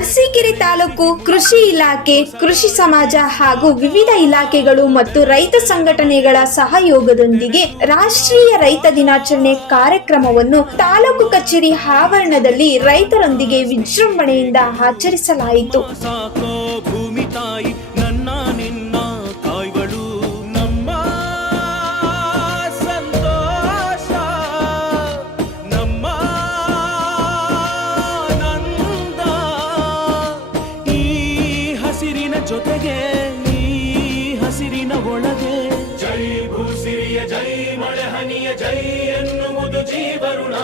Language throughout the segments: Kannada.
ಅರಸೀಕೆರೆ ತಾಲೂಕು ಕೃಷಿ ಇಲಾಖೆ, ಕೃಷಿ ಸಮಾಜ ಹಾಗೂ ವಿವಿಧ ಇಲಾಖೆಗಳು ಮತ್ತು ರೈತ ಸಂಘಟನೆಗಳ ಸಹಯೋಗದೊಂದಿಗೆ ರಾಷ್ಟ್ರೀಯ ರೈತ ದಿನಾಚರಣೆ ಕಾರ್ಯಕ್ರಮವನ್ನು ತಾಲೂಕು ಕಚೇರಿ ಆವರಣದಲ್ಲಿ ರೈತರೊಂದಿಗೆ ವಿಜೃಂಭಣೆಯಿಂದ ಆಚರಿಸಲಾಯಿತು. ಜೊತೆಗೆ ಈ ಹಸಿರಿನ ಒಳಗೆ. ಜೈ ಭೂಸಿರಿಯ ಜೈ ಮಳೆ ಹನಿಯ ಜೈ ಎನ್ನುವುದು ಜೀವರುಣ.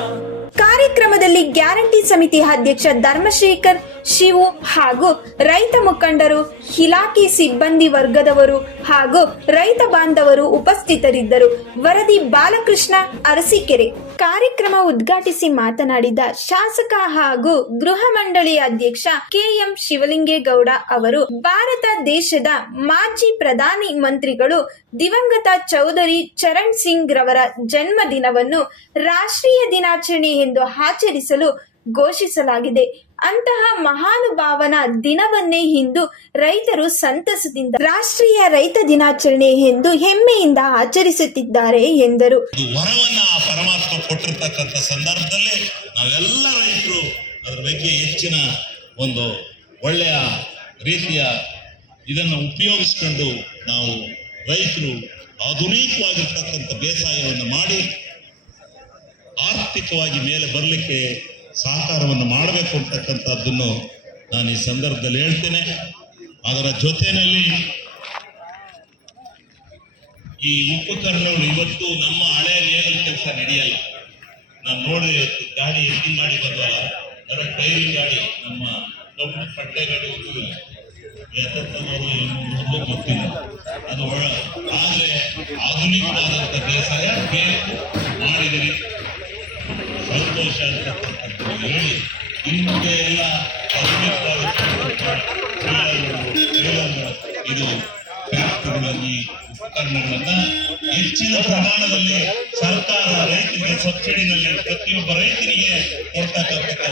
ಕಾರ್ಯಕ್ರಮದಲ್ಲಿ ಗ್ಯಾರಂಟಿ ಸಮಿತಿ ಅಧ್ಯಕ್ಷ ಧರ್ಮಶೇಖರ್ ಶಿವು ಹಾಗೂ ರೈತ ಮುಖಂಡರು, ಇಲಾಖೆ ಸಿಬ್ಬಂದಿ ವರ್ಗದವರು ಹಾಗೂ ರೈತ ಬಾಂಧವರು ಉಪಸ್ಥಿತರಿದ್ದರು. ವರದಿ ಬಾಲಕೃಷ್ಣ ಅರಸೀಕೆರೆ. ಕಾರ್ಯಕ್ರಮ ಉದ್ಘಾಟಿಸಿ ಮಾತನಾಡಿದ ಶಾಸಕ ಹಾಗೂ ಗೃಹ ಮಂಡಳಿ ಅಧ್ಯಕ್ಷ ಕೆಎಂ ಶಿವಲಿಂಗೇಗೌಡ ಅವರು, ಭಾರತ ದೇಶದ ಮಾಜಿ ಪ್ರಧಾನಿ ಮಂತ್ರಿಗಳು ದಿವಂಗತ ಚೌಧರಿ ಚರಣ್ ಸಿಂಗ್ ರವರ ಜನ್ಮದಿನವನ್ನು ರಾಷ್ಟ್ರೀಯ ದಿನಾಚರಣೆ ಎಂದು ಆಚರಿಸಲು ಘೋಷಿಸಲಾಗಿದೆ. ಅಂತಹ ಮಹಾನುಭಾವನ ದಿನವನ್ನೇ ಇಂದು ರೈತರು ಸಂತಸದಿಂದ ರಾಷ್ಟ್ರೀಯ ರೈತ ದಿನಾಚರಣೆ ಎಂದು ಹೆಮ್ಮೆಯಿಂದ ಆಚರಿಸುತ್ತಿದ್ದಾರೆ ಎಂದರು. ಪರಮಾತ್ಮ ಕೊಟ್ಟಿರ್ತಕ್ಕಂಥ ಸಂದರ್ಭದಲ್ಲಿ ನಾವೆಲ್ಲ ರೈತರು ಅದರ ಬಗ್ಗೆ ಹೆಚ್ಚಿನ ಒಂದು ಒಳ್ಳೆಯ ರೀತಿಯ ಇದನ್ನು ಉಪಯೋಗಿಸ್ಕೊಂಡು ನಾವು ರೈತರು ಆಧುನಿಕವಾಗಿರ್ತಕ್ಕಂಥ ಬೇಸಾಯವನ್ನು ಮಾಡಿ ಆರ್ಥಿಕವಾಗಿ ಮೇಲೆ ಬರಲಿಕ್ಕೆ ಸಹಕಾರವನ್ನು ಮಾಡಬೇಕು ಅಂತಕ್ಕಂಥದ್ದನ್ನು ನಾನು ಈ ಸಂದರ್ಭದಲ್ಲಿ ಹೇಳ್ತೇನೆ. ಅದರ ಜೊತೆಯಲ್ಲಿ ಈ ಉಪಕರಣಗಳು ಇವತ್ತು ನಮ್ಮ ಹಳೆಯ ಲೇಬಲ್ ಕೆಲಸ ನಡೆಯಲ್ಲ. ನಾನು ನೋಡಿದೆ ಇವತ್ತು ಗಾಡಿ ಎತ್ತಿನ ಮಾಡಿ ಬಂದವಲ್ಲ? ಅದರ ಡೈರಿ ಗಾಡಿ, ನಮ್ಮ ದೊಡ್ಡ ಪಟ್ಟೆ ಗಾಡಿ ಎತ್ತವರು ಗೊತ್ತಿಲ್ಲ. ಅದು ಒಳ ಆದ್ರೆ ಆಧುನಿಕವಾದಂಥ ಬೇಸಾಯ ಬೇಕು ಮಾಡಿದಿರಿ ಸಂತೋಷ. ಅಂತಕ್ಕಂಥದ್ದು ಹೇಳಿ ನಿಮಗೆ ಎಲ್ಲ ಇದು ಫ್ಯಾಕ್ಟರಿಗಳಲ್ಲಿ ಉಪಕರಣಗಳನ್ನ ಹೆಚ್ಚಿನ ಪ್ರಮಾಣದಲ್ಲಿ ಸರ್ಕಾರ ರೈತರಿಗೆ ಸಬ್ಸಿಡಿನಲ್ಲಿ ಪ್ರತಿಯೊಬ್ಬ ರೈತನಿಗೆ ಕೊಡ್ತಕ್ಕಂಥ